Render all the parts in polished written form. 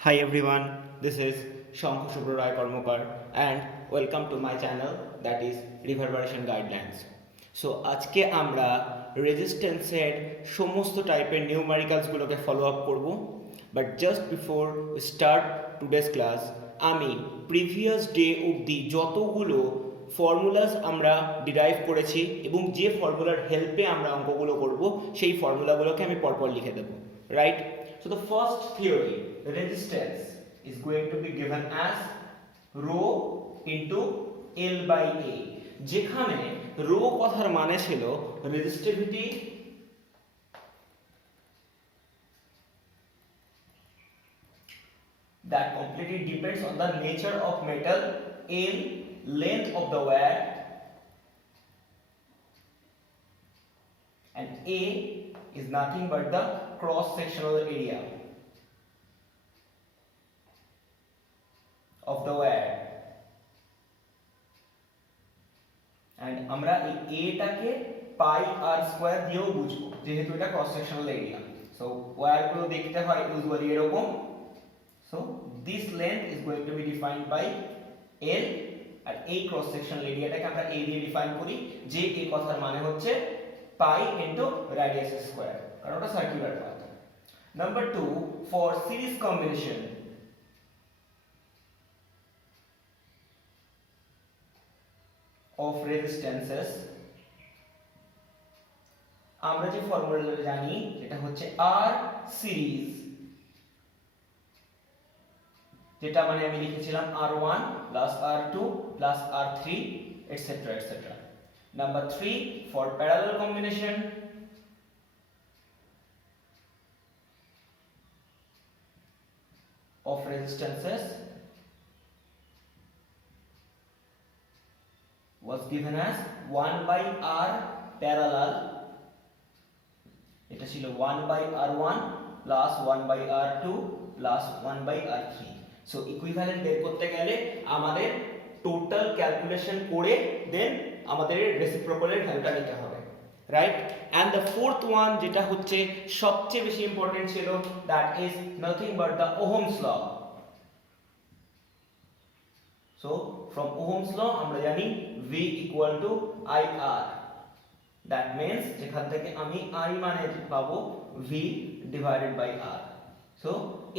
Hi everyone, this is Shankhu Shubhra Rai Karmakar and welcome to my channel that is Reverberation Guidelines. So আজকে আমরা রেজিস্ট্যান্সের সমস্ত টাইপের নিউমারিক্যালসগুলোকে follow up করব, but just before we start today's class আমি previous day অবধি যতগুলো formulas আমরা ডিরাইভ করেছি এবং যে ফর্মুলার হেল্পে আমরা অঙ্কগুলো করব সেই ফর্মুলাগুলোকে আমি পরপর লিখে দেবো, right? So the first theory, resistance, is going to be given as rho into L by A. যেখানে rho কথার মানে ছিল resistivity that completely depends on the nature of metal, L length of the wire, and A is nothing but the cross sectional area of the wire, and আমরা এই A টাকে পাই r square দিয়েও বুঝবো যেহেতু এটা cross sectional area. So wire গুলো দেখতে হয় ইউজুয়ালি এরকম। So this length is going to be defined by L, আর এই ক্রস সেকশনাল এরিয়াটাকে আমরা A দিয়ে ডিফাইন করি, যে এই কথার মানে হচ্ছে পাই ইনটু রেডিয়াস স্কয়ার, কারণ ওটা circular path. Number 2, for series combination of resistances আমরা যে ফর্মুলাটা জানি সেটা হচ্ছে R series, যেটা মানে আমি লিখেছিলাম R1 plus R2 plus R3 etc etc. Number 3, for parallel combination of resistances was given as 1 by R parallel, এটা ছিল 1 by R1 plus 1 by R2 plus 1 by R3. So equivalent বের করতে গেলে আমাদের টোটাল ক্যালকুলেশন করে দেন আমাদের রেসিপ্রোকালের ভ্যালুটা নিতে হবে, right? And the fourth one, যেটা হচ্ছে সবচেয়ে বেশি ইম্পর্টেন্ট ছিল, that is nothing but the Ohm's law. So from Ohm's law আমরা জানি V equal to IR, that means যেখান থেকে আমি I মানে পাবো V divided by R. So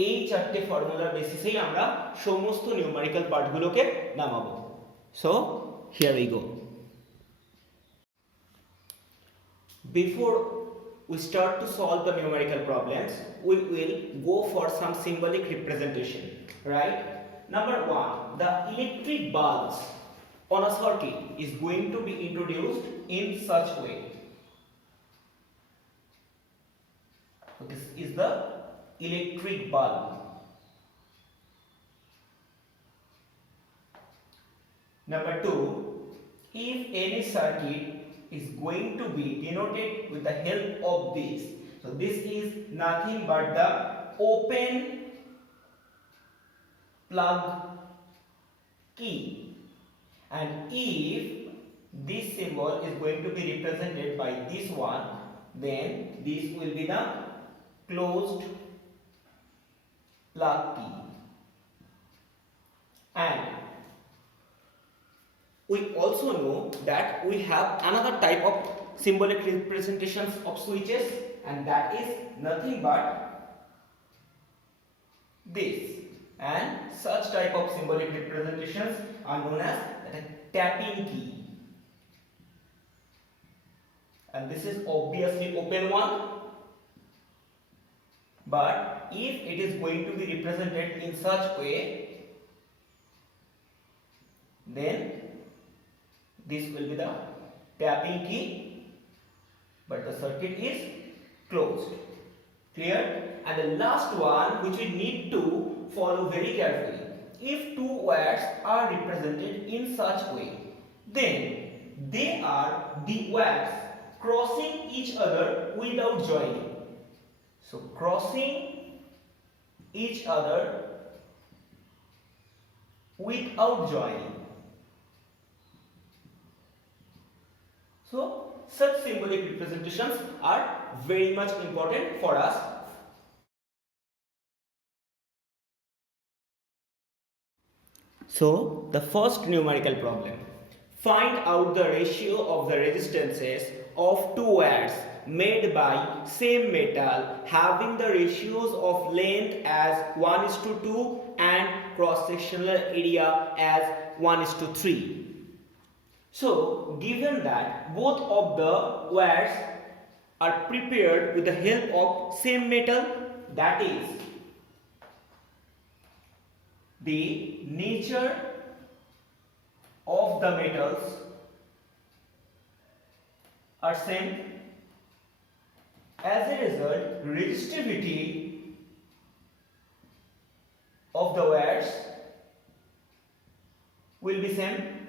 এই চারটে ফর্মুলার বেসিসেই আমরা সমস্ত নিউমেরিক্যাল পার্টগুলোকে নামাবো। So here we go. Before we start to solve the numerical problems, we will go for some symbolic representation, right? Number 1, the electric bulbs on a circuit is going to be introduced in such way. So this is the electric bulb. Number 2, if any circuit is going to be denoted with the help of this, so this is nothing but the open plug key, and if this symbol is going to be represented by this one, then this will be the closed plug key. And we also know that we have another type of symbolic representations of switches, and that is nothing but this. And such type of symbolic representations are known as a tapping key. And this is obviously open one, but if it is going to be represented in such way, then this will be the tapping key, but the circuit is closed. Clear? And the last one, which we need to follow very carefully, if two wires are represented in such way, then they are the wires crossing each other without joining. So crossing each other without joining. So such symbolic representations are very much important for us So the first numerical problem. Find out the ratio of the resistances of two wires made by same metal having the ratios of length as 1:2 and cross-sectional area as 1:3. So given that both of the wires are prepared with the help of same metal, that is the nature of the metals are same. As a result, resistivity of the wires will be same.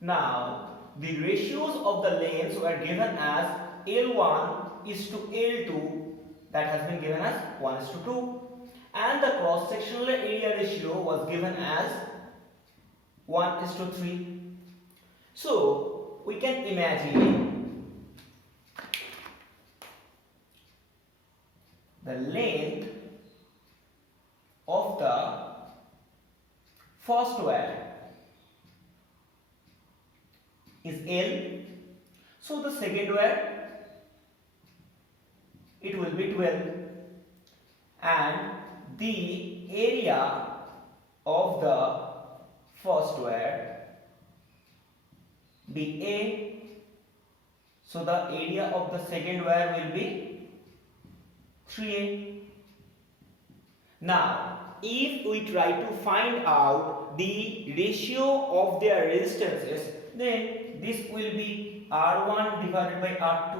Now, the ratios of the lengths were given as L1 is to L2, that has been given as 1:2, and the cross-sectional area ratio was given as 1:3. So we can imagine the length of the first wire is L. So the second wire, it will be 12, and the area of the first wire be A. So the area of the second wire will be 3A. Now, if we try to find out the ratio of their resistances, then this will be R1 divided by R2,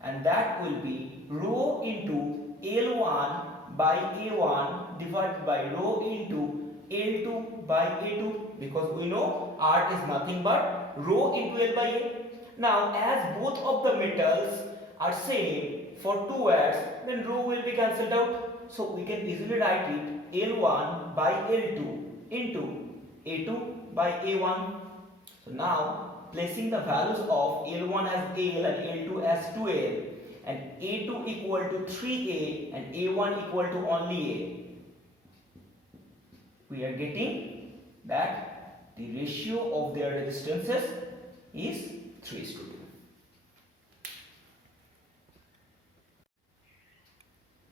and that will be rho into L1 by A1 divided by rho into L2 by A2, because we know R is nothing but rho into L by A. Now, as both of the metals are same for two wires, then rho will be cancelled out. So we can easily write it L1 by L2 into A2 by A1. So now, placing the values of L1 as L and L2 as 2L and A2 equal to 3A and A1 equal to only A, we are getting that the ratio of their resistances is 3:2.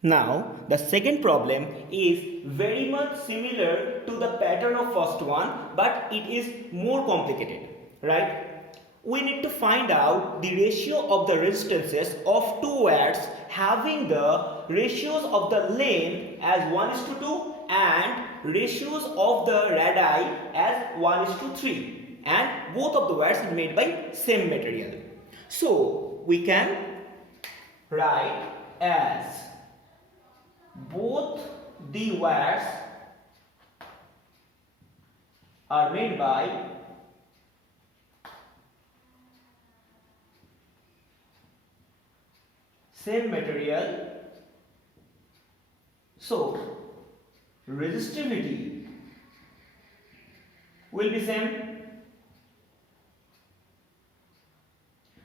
Now, the second problem is very much similar to the pattern of first one, but it is more complicated, right? We need to find out the ratio of the resistances of two wires having the ratios of the length as 1:2 and ratios of the radii as 1:3, and both of the wires are made by same material. So we can write as both the wires are made by same material, so resistivity will be same.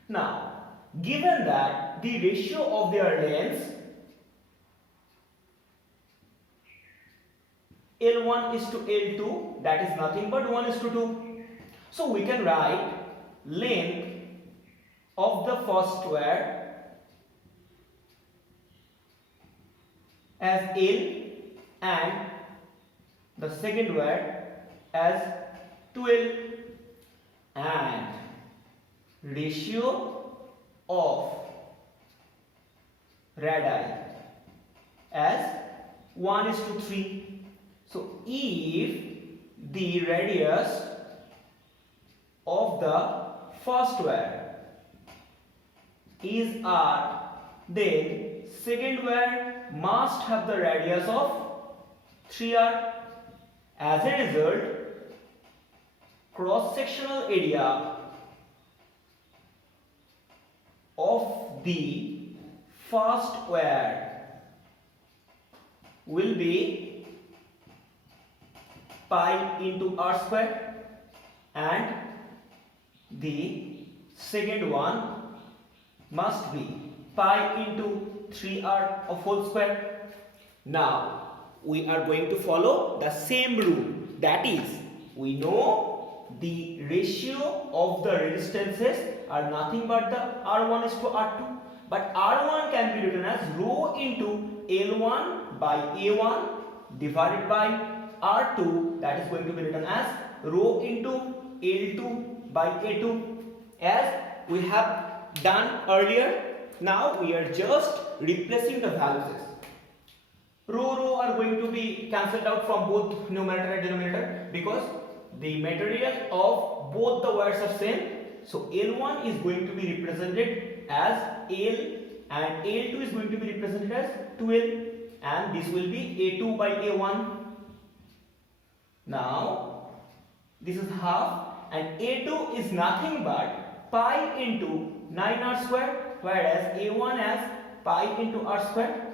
Now, given that the ratio of their lengths L1 is to L2, that is nothing but 1:2. So we can write length of the first wire as L and the second wire as 2L, and ratio of radii as 1:3. So if the radius of the first wire is R, then second wire must have the radius of 3R. As a result, cross-sectional area of the first wire will be pi into R square, and the second one must be pi into 3R of whole square. Now, we are going to follow the same rule. That is, we know the ratio of the resistances are nothing but the R1 is to R2. But R1 can be written as rho into L1 by A1 divided by R2, that is going to be written as rho into L2 by A2, as we have done earlier. Now we are just replacing the values. Rho are going to be cancelled out from both numerator and denominator because the material of both the wires are same. So L1 is going to be represented as L and L2 is going to be represented as 2L, and this will be A2 by A1. Now this is half, and A2 is nothing but pi into 9R square, whereas A1 as pi into R square.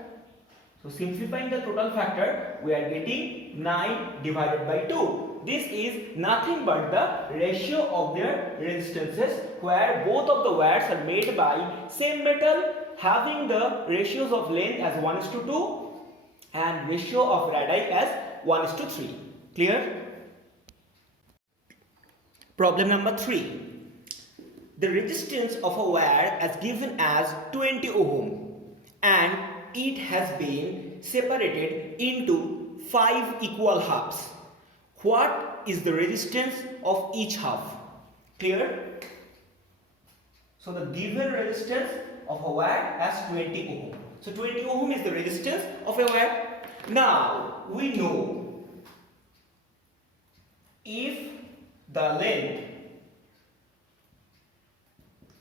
So simplifying the total factor, we are getting 9 divided by 2. This is nothing but the ratio of their resistances, where both of the wires are made by same metal, having the ratios of length as 1:2 and ratio of radii as 1:3. Clear? Problem number 3. The resistance of a wire is given as 20 ohm and it has been separated into 5 equal halves. What is the resistance of each half? Clear? So the given resistance of a wire as 20 ohm. So 20 ohm is the resistance of a wire. Now we know if the length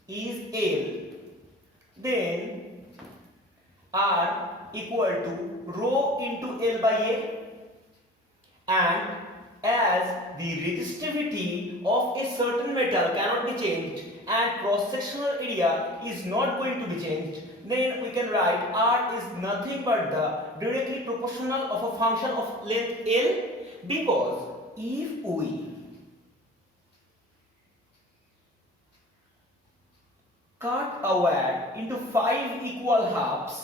is L, then R equal to rho into L by A, and as the resistivity of a certain metal cannot be changed and cross-sectional area is not going to be changed, then we can write R is nothing but the directly proportional of a function of length L, because if we cut a wire into 5 equal halves,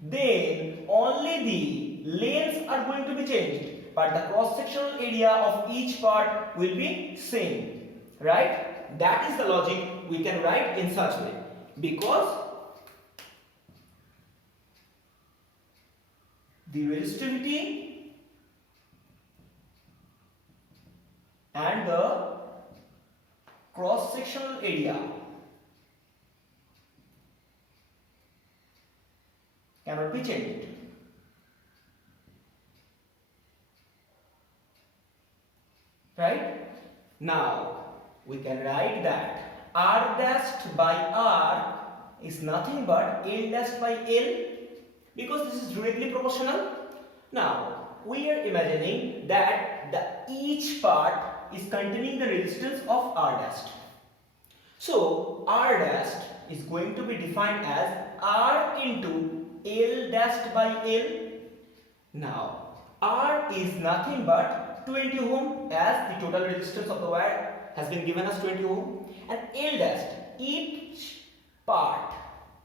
then only the lengths are going to be changed, but the cross-sectional area of each part will be same, right? That is the logic we can write in such way, because the resistivity and the cross-sectional area cannot be changed. Right? Now we can write that R dashed by R is nothing but L dashed by L, because this is directly proportional. Now we are imagining that each part is containing the resistance of R dashed. So R dashed is going to be defined as R into L dashed by L. Now R is nothing but 20 ohm, as the total resistance of the wire has been given as 20 ohm, and L dashed, each part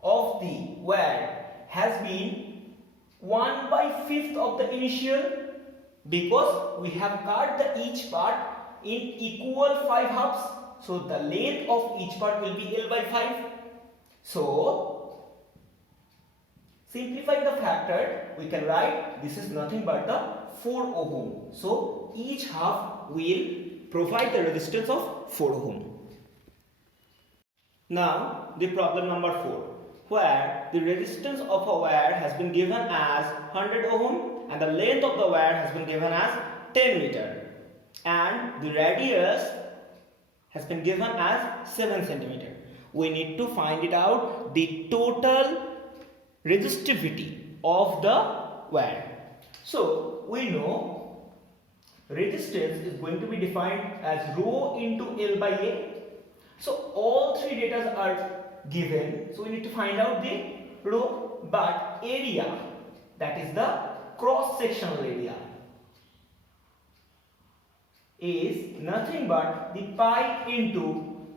of the wire has been 1/5 of the initial, because we have cut each part in equal 5 halves. So the length of each part will be L by 5. So simplifying the factor, we can write this is nothing but the 4 ohm. So each half will provide the resistance of 4 ohm. Now the problem number 4, where the resistance of a wire has been given as 100 ohm and the length of the wire has been given as 10 meter, and the radius has been given as 7 centimeter. We need to find it out the total resistivity of the wire. So we know resistance is going to be defined as rho into L by A. So all three data are given, so we need to find out the rho, but area, that is the cross sectional area, is nothing but the pi into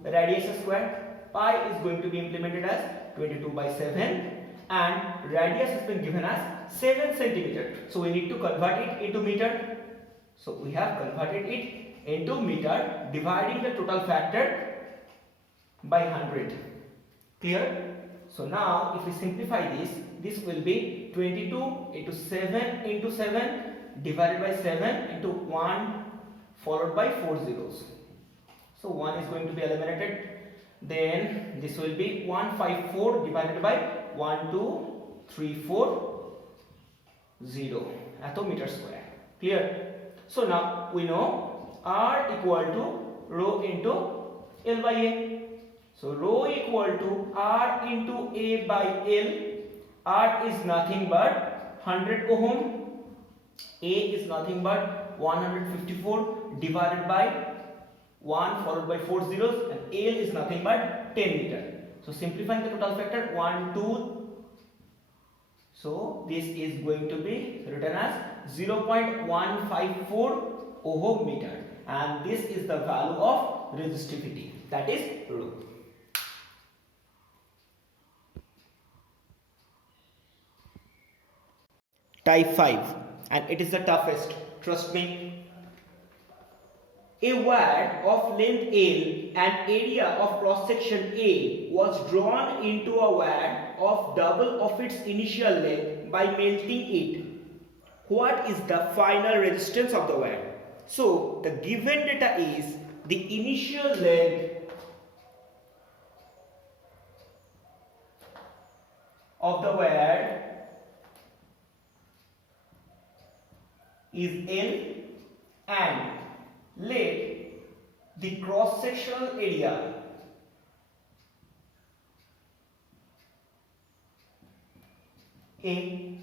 radius square. Pi is going to be implemented as 22/7 and radius has been given as 7 centimeter. So we need to convert it into meter. So we have converted it into meter, dividing the total factor by 100. Clear? So now if we simplify this, this will be 22 into 7 into 7 divided by 7 into 1 followed by 4 zeros. So 1 is going to be eliminated. Then this will be 154 divided by 1234 0 meter square. Clear? So now we know R equal to rho into L by A. So rho equal to R into A by L. R is nothing but 100 ohm. A is nothing but 154 divided by 1 followed by 4 zeros, and L is nothing but 10 meter. So simplifying the total factor 1, 2. So this is going to be written as 0.154 ohm meter, and this is the value of resistivity, that is rho. Type 5, and it is the toughest, trust me. A wire of length L and area of cross section A was drawn into a wire of double of its initial length by melting it. What is the final resistance of the wire? So the given data is the initial length of the wire is L, and let the cross sectional area A.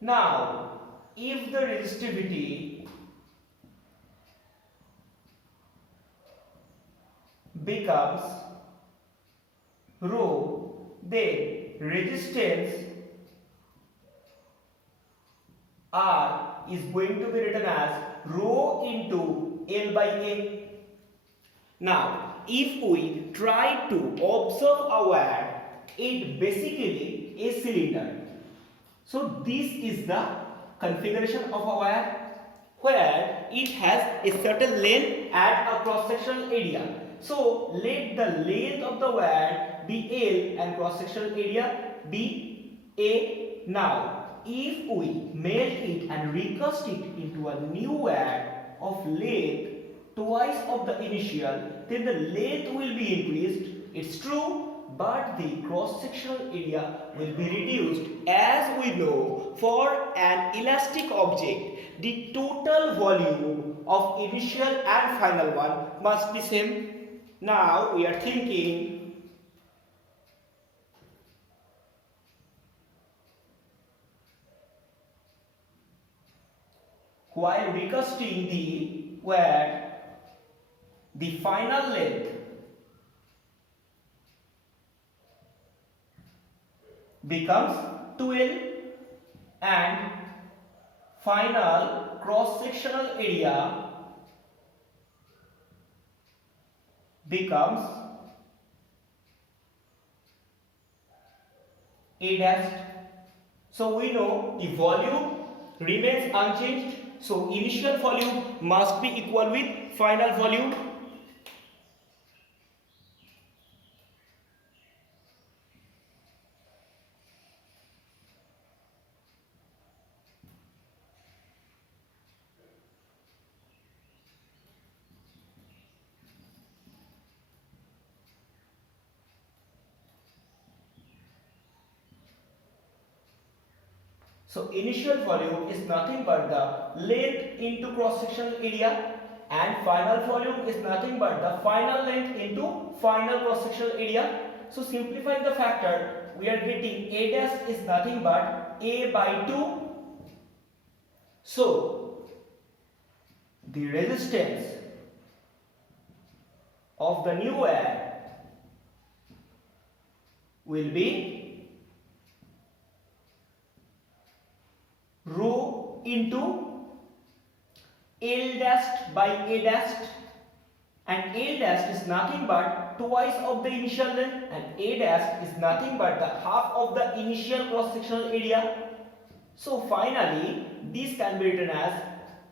Now if the resistivity becomes rho, then resistance R is going to be written as rho into L by A. Now if we try to observe a wire, it basically a cylinder. So this is the configuration of a wire where it has a certain length and a cross sectional area. So let the length of the wire be L and cross sectional area be A. Now if we melt it and recast it into a new wire of length twice of the initial, then the length will be increased. It's true, but the cross sectional area will be reduced. As we know, for an elastic object, the total volume of initial and final one must be same. Now we are thinking, while recasting the wire, the final length becomes 12 and final cross sectional area becomes A dash. So we know the volume remains unchanged. So initial volume must be equal with final volume. So initial volume is nothing but the length into cross sectional area, and final volume is nothing but the final length into final cross sectional area. So simplifying the factor, we are getting A dash is nothing but A by 2. So the resistance of the new wire will be rho into L dash by A dash, and A dash is nothing but twice of the initial length, and A dash is nothing but the half of the initial cross sectional area. So finally, this can be written as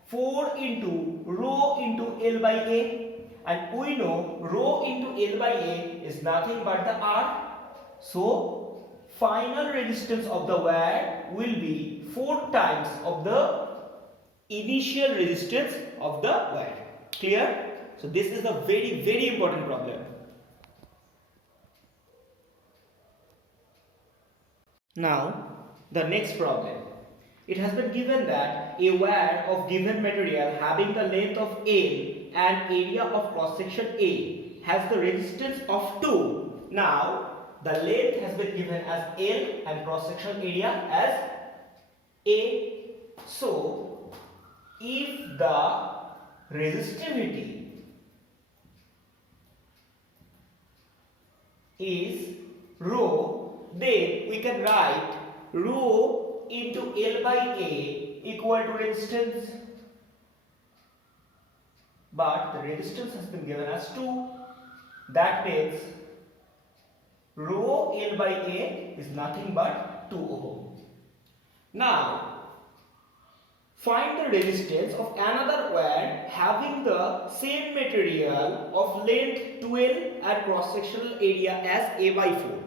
4 into rho into L by A, and we know rho into L by A is nothing but the R. So final resistance of the wire will be 4 times of the initial resistance of the wire. Clear? So this is a very important problem. Now the next problem. It has been given that a wire of given material having the length of L and area of cross section A has the resistance of 2. Now the length has been given as L and cross section area as A. So if the resistivity is rho, then we can write rho into L by A equal to resistance. But the resistance has been given as 2. That means rho L by A is nothing but 2 ohm. Now find the resistance of another wire having the same material of length 12 and cross sectional area as A by 4.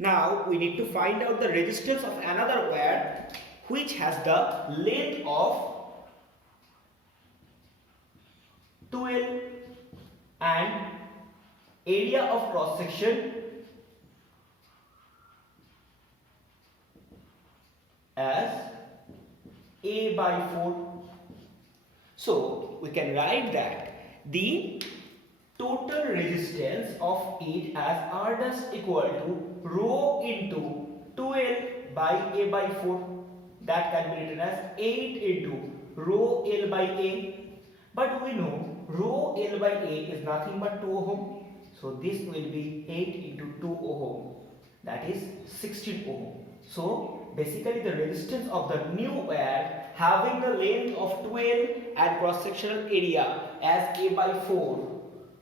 Now we need to find out the resistance of another wire which has the length of 12 and area of cross section as A by 4. So we can write that the total resistance of it as R dash equal to rho into 12 by A by 4. That can be written as 8 into rho L by A. But we know rho L by A is nothing but 2 ohm. So this will be 8 into 2 ohm. That is 16 ohm. So basically the resistance of the new wire having the length of 12 and cross sectional area as A by 4,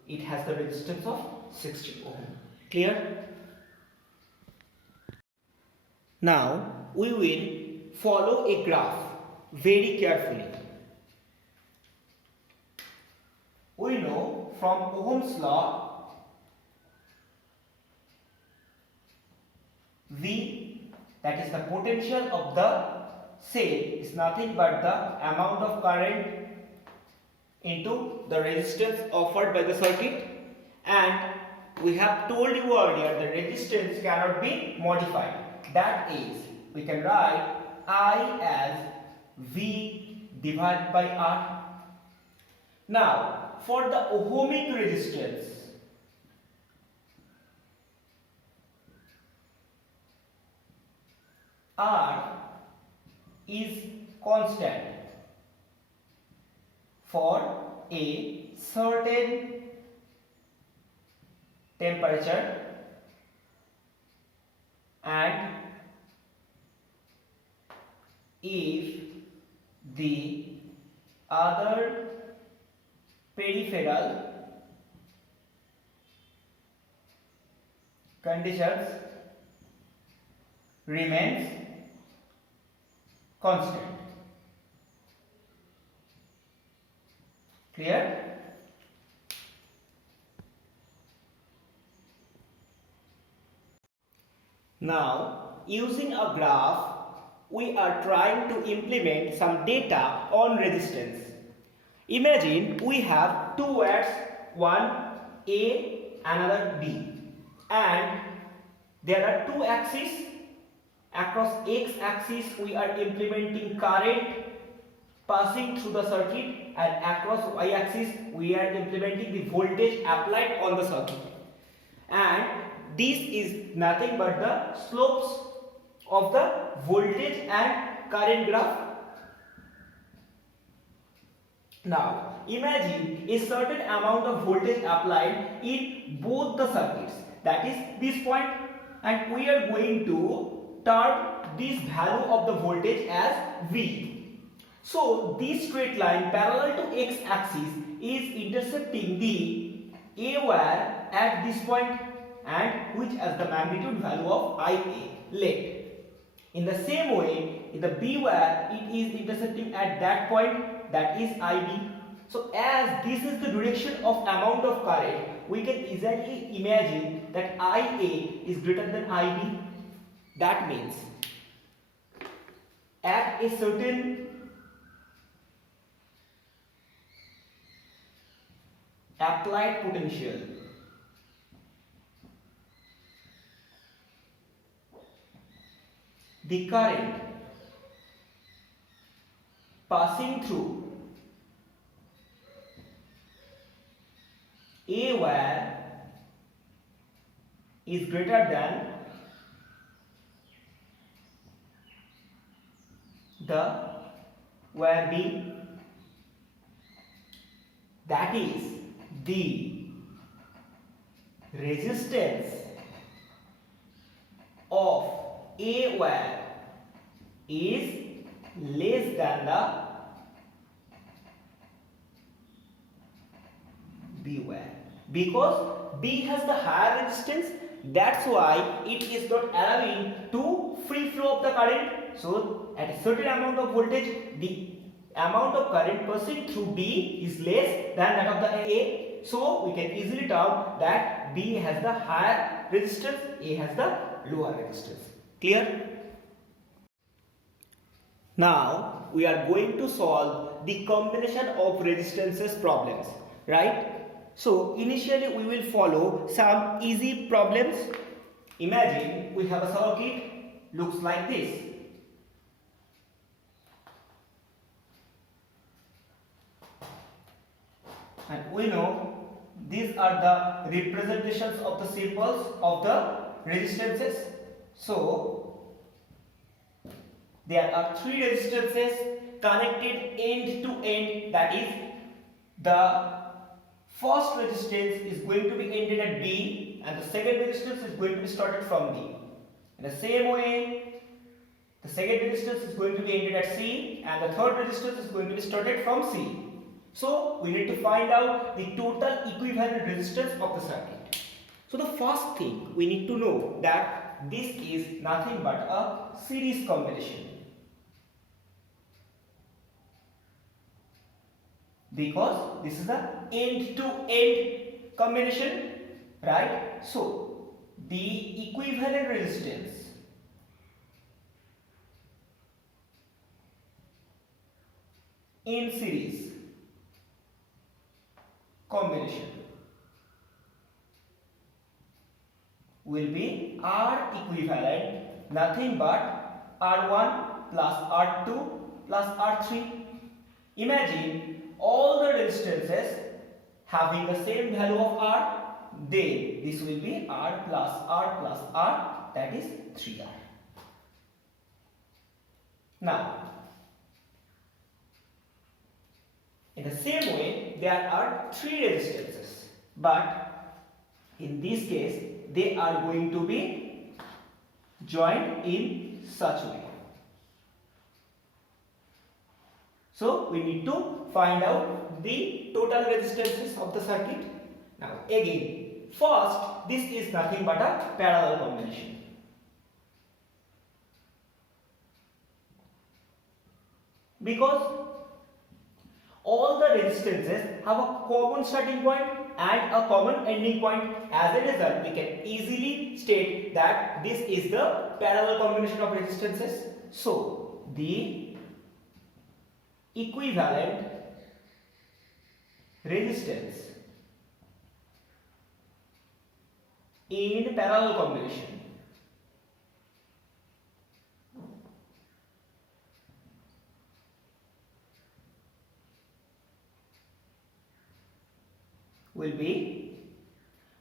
it has the resistance of 16 ohm. Clear? Now we will follow a graph very carefully. We know from Ohm's law V, that is the potential of the cell, is nothing but the amount of current into the resistance offered by the circuit, and we have told you earlier the resistance cannot be modified. That is, we can write I as V divided by R. Now for the ohmic resistance, R is constant for a certain temperature and if the other peripheral conditions remains constant. Clear? Now, using a graph, we are trying to implement some data on resistance. Imagine we have two wires, one A, another B, and there are two axes. Across X axis we are implementing current passing through the circuit, and across Y axis we are implementing the voltage applied on the circuit, and this is nothing but the slopes of the voltage and current graph. Now imagine a certain amount of voltage applied in both the circuits, that is this point, and we are going to term this value of the voltage as V. So this straight line parallel to X axis is intercepting the A wire at this point, and which has the magnitude value of IA. Let In the same way, in the B where it is intersecting at that point, that is IB. So as this is the direction of amount of current, we can easily imagine that IA is greater than IB. That means at a certain applied potential, the current passing through A wire is greater than the wire B, that is the resistance of A wire is less than the B wire, because B has the higher resistance, that's why it is not allowing to free flow of the current. So at a certain amount of voltage, the amount of current passing through B is less than that of the A. So we can easily term that B has the higher resistance, A has the lower resistance. Clear? Now we are going to solve the combination of resistances problems, right? So initially we will follow some easy problems. Imagine we have a circuit, looks like this. And we know these are the representations of the symbols of the resistances. So there are three resistances connected end to end, that is the first resistance is going to be ended at B and the second resistance is going to be started from B. In the same way, the second resistance is going to be ended at C and the third resistance is going to be started from C. So we need to find out the total equivalent resistance of the circuit. So the first thing we need to know that this is nothing but a series combination, because this is the end-to-end combination, right? So the equivalent resistance in series combination will be R equivalent, nothing but R1 plus R2 plus R3. Imagine all the resistances having the same value of R, then this will be R plus R, that is 3R. Now, in the same way, there are three resistances, but in this case, they are going to be joined in such way. So we need to find out the total resistances of the circuit. Now again, first, this is nothing but a parallel combination. Because all the resistances have a common starting point and a common ending point. As a result, we can easily state that this is the parallel combination of resistances. So the equivalent resistance in parallel combination will be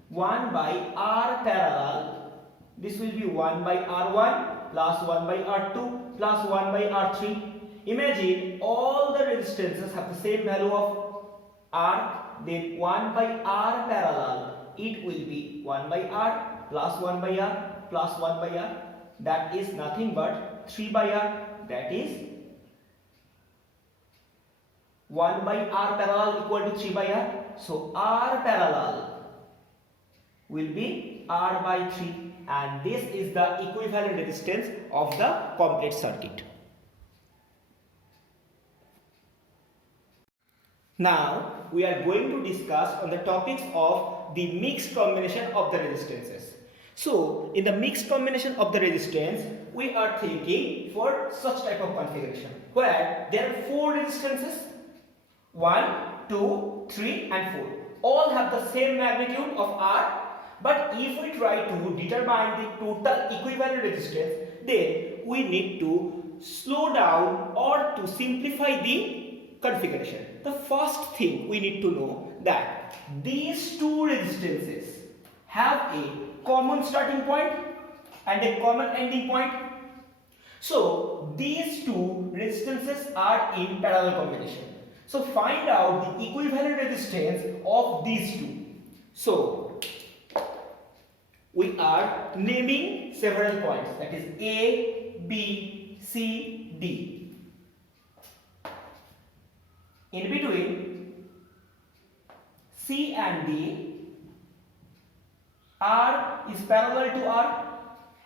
1 by R parallel. This will be 1 by R1 plus 1 by R2 plus 1 by R3. Imagine all the resistances have the same value of R, then 1 by R parallel, it will be 1 by R plus 1 by R plus 1 by R, that is nothing but 3 by R, that is 1 by R parallel equal to 3 by R. So R parallel will be R by 3. and this is the equivalent resistance of the complete circuit. Now we are going to discuss on the topics of the mixed combination of the resistances. So in the mixed combination of the resistance, we are thinking for such type of configuration where there are 4 resistances, 1, 2, 3 and 4. All have the same magnitude of R, but if we try to determine the total equivalent resistance, then we need to slow down or to simplify the configuration. The first thing we need to know that these 2 resistances have a common starting point and a common ending point. So these 2 resistances are in parallel combination. So find out the equivalent resistance of these 2. So we are naming several points, that is A, B, C, D. In between C and D, R is parallel to R,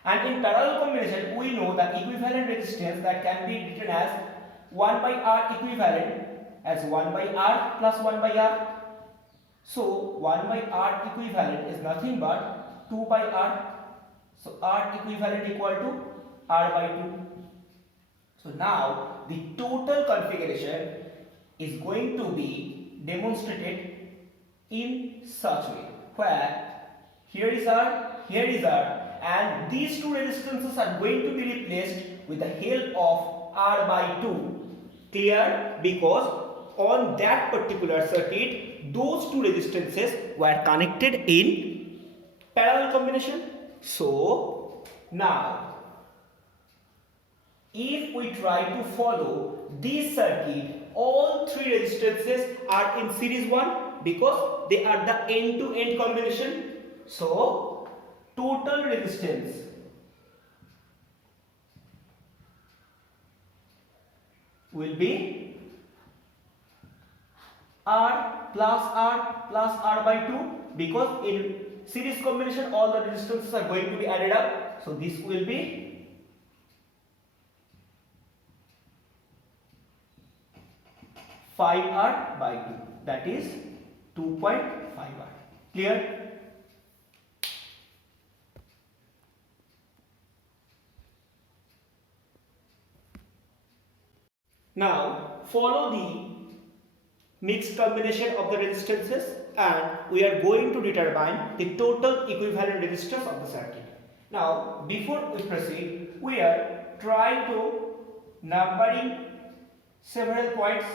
and in parallel combination we know the equivalent resistance that can be written as 1 by R equivalent as 1 by R plus 1 by R. So 1 by R equivalent is nothing but 2 by R. So R equivalent equal to R by 2. So now the total configuration is going to be demonstrated in such way where here is R, and these 2 resistances are going to be replaced with the help of R by 2. Clear? Because on that particular circuit, those 2 resistances were connected in parallel combination. So now if we try to follow this circuit, all 3 resistances are in series 1 because they are the end-to-end combination. So total resistance will be R plus R by 2 because in series combination all the resistances are going to be added up. So this will be R by 2, that is 2.5 R. Clear? Now follow the mixed combination of the resistances and we are going to determine the total equivalent resistance of the circuit. Now before we proceed, we are trying to numbering several points.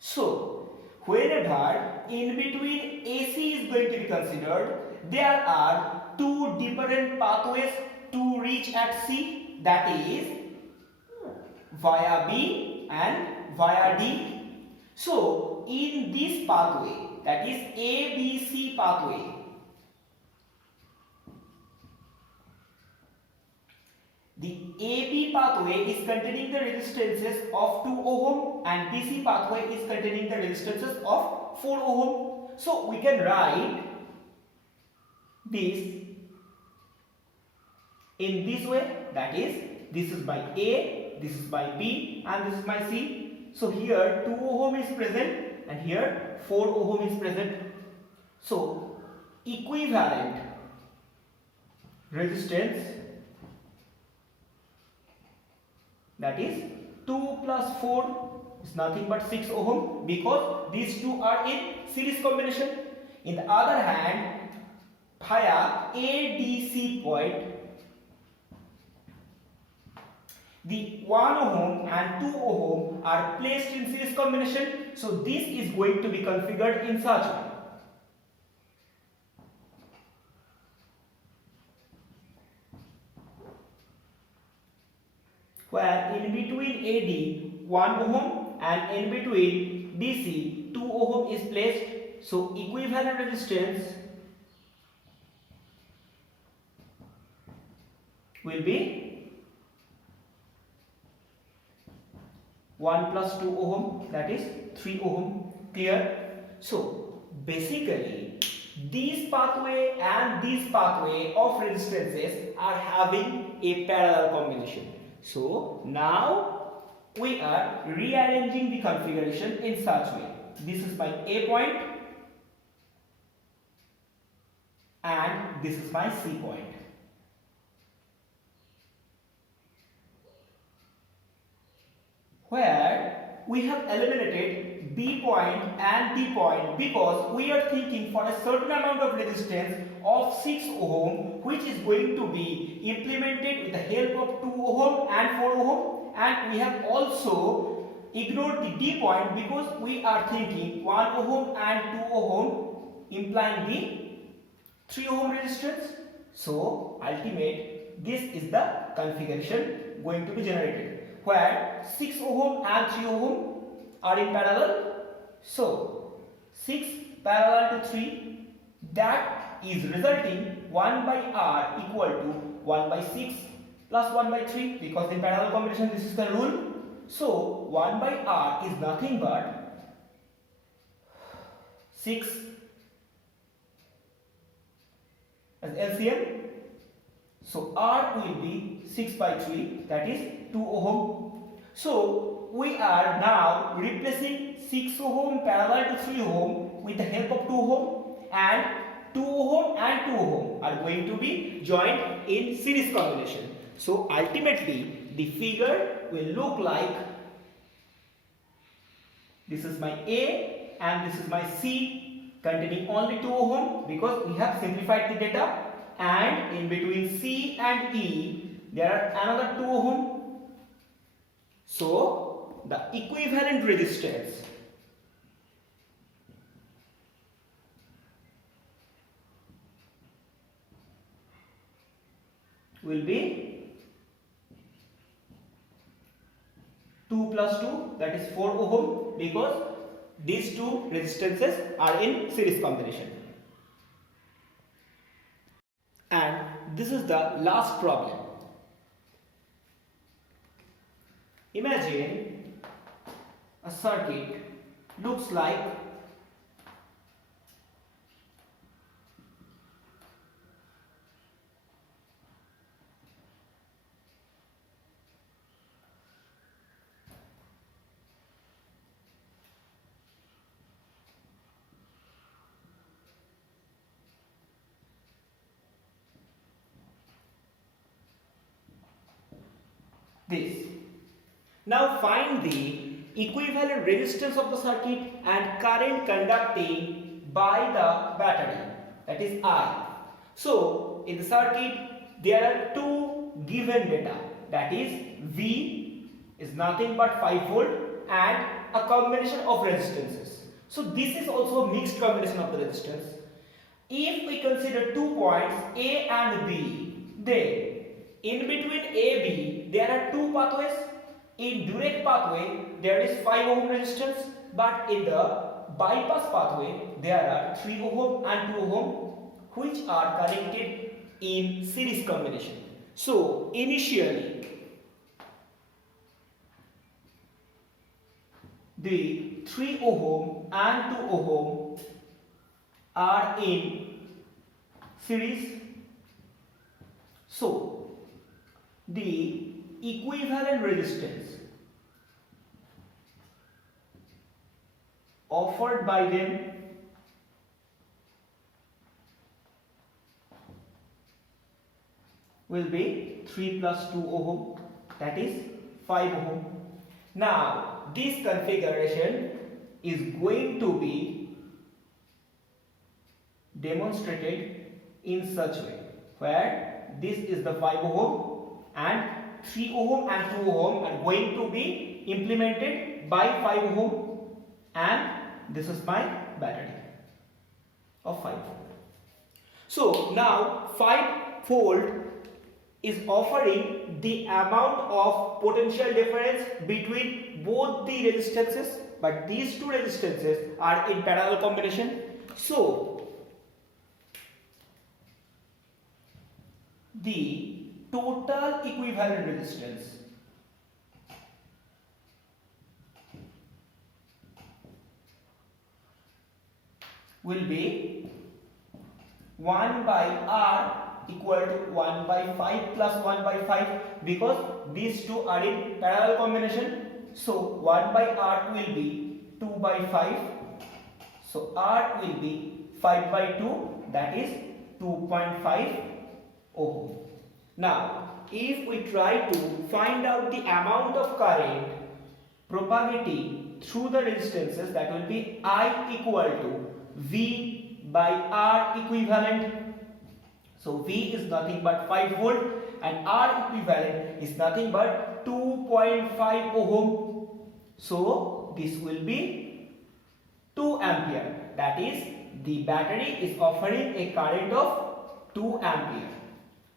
So whenever in between AC is going to be considered, there are 2 different pathways to reach at C, that is via B and via D. So in this pathway, that is ABC pathway, the AB pathway is containing the resistances of 2 ohm and BC pathway is containing the resistances of 4 ohm. So we can write this in this way, that is this is by A, this is by B and this is by C. So here 2 ohm is present and here 4 ohm is present. So equivalent resistance, that is 2 plus 4 is nothing but 6 ohm because these 2 are in series combination. In the other hand, via ADC point, the 1 ohm and 2 ohm are placed in series combination. So this is going to be configured in such way. Where in between AD 1 ohm and in between DC 2 ohm is placed. So equivalent resistance will be 1 plus 2 ohm, that is 3 ohm. Clear? So basically This pathway and this pathway of resistances are having a parallel combination. So now we are rearranging the configuration in such way. This is my A point and this is my C point. Where we have eliminated B point and D point because we are thinking for a certain amount of resistance of 6 ohm which is going to be implemented with the help of 2 ohm and 4 ohm, and we have also ignored the D point because we are thinking 1 ohm and 2 ohm implying the 3 ohm resistance. So ultimate this is the configuration going to be generated where 6 ohm and 3 ohm are in parallel. So 6 parallel to 3, that is resulting 1 by R equal to 1 by 6 plus 1 by 3 because in parallel combination this is the rule. So 1 by R is nothing but 6 as LCM. So R will be 6 by 3, that is 2 ohm. So we are now replacing 6 ohm parallel to 3 ohm with the help of 2 ohm, and 2 ohm and 2 ohm are going to be joined in series combination. So ultimately the figure will look like this is my A and this is my C containing only 2 ohm because we have simplified the data, and in between C and E there are another 2 ohm. So the equivalent resistance will be 2 plus 2, that is 4 ohm because these two resistances are in series combination. And this is the last problem. Imagine a circuit looks like this. Now find the equivalent resistance of the circuit and current conducting by the battery, that is I. So in the circuit there are two given data, that is V is nothing but 5 volt and a combination of resistances. So this is also a mixed combination of the resistance. If we consider 2 points A and B, then in between A, B there are two pathways. In direct pathway there is 5 ohm resistance, but in the bypass pathway there are 3 ohm and 2 ohm which are connected in series combination. So initially the 3 ohm and 2 ohm are in series. So the equivalent resistance offered by them will be 3 plus 2 ohm, that is 5 ohm. Now this configuration is going to be demonstrated in such way where this is the 5 ohm and 3 ohm and 2 ohm are going to be implemented by 5 ohm, and this is my battery of 5 volt. So now 5 volt is offering the amount of potential difference between both the resistances, but these two resistances are in parallel combination. So the total equivalent resistance will be 1 by R equal to 1 by 5 plus 1 by 5, because these two are in parallel combination. So 1 by R will be 2 by 5. So R will be 5 by 2, that is 2.5 ohm. Now if we try to find out the amount of current propagating through the resistances, that will be I equal to V by R equivalent. So V is nothing but 5 volt and R equivalent is nothing but 2.5 ohm. So this will be 2 ampere, that is the battery is offering a current of 2 ampere.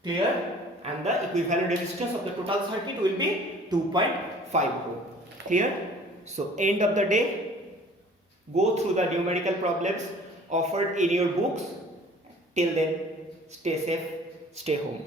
Clear? And the equivalent resistance of the total circuit will be 2.5 ohm. Clear? So end of the day, go through the numerical problems offered in your books. Till then, stay safe, stay home.